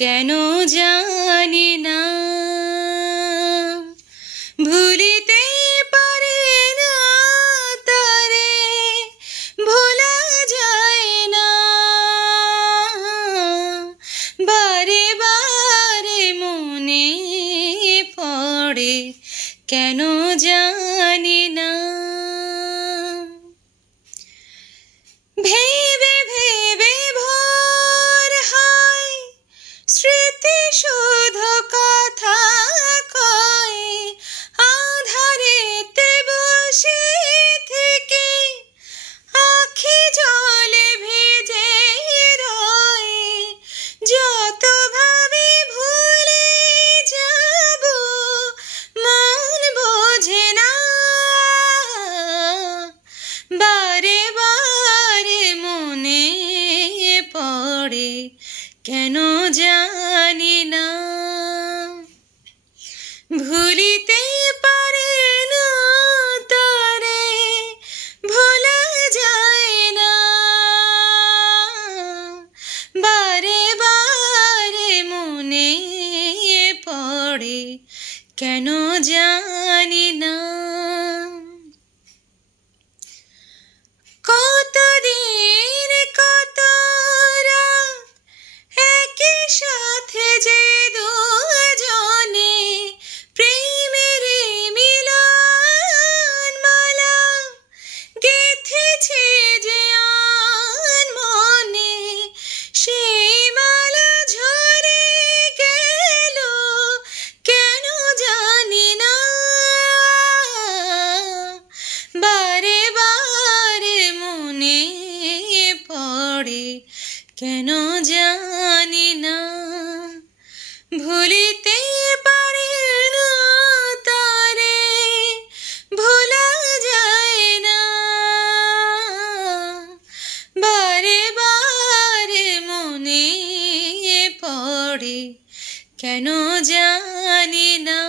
কেন জানি না ভুলিতে পারে না তারে ভোলা যায় না বারে বারে মনে পড়ে কেন জানি না ভেবে ভেবে ভোর হয় স্মৃতি শুধু কথা কয় আধারেতে বসে থেকে আখি জলে ভেজে রয় যত ভাবি ভুলে যাব মন বোঝে না বারে বারে মনে পড়ে কেন জানি না ভুলিতে পারে না তারে ভোলা যায় না বারে বারে মনে পড়ে কেন জানি না কতদিন কত রাত একই সাথে যে দুজনে প্রেমের মিলন মালা গেঁথেছে যে আনমনে সেই মালা ঝরে গেল কেন জানি না বারে বারে মনে পড়ে কেন জানি না ভুলিতে পারে না তারে ভোলা যায় না বারে বারে মনে পড়ে কেন জানি না।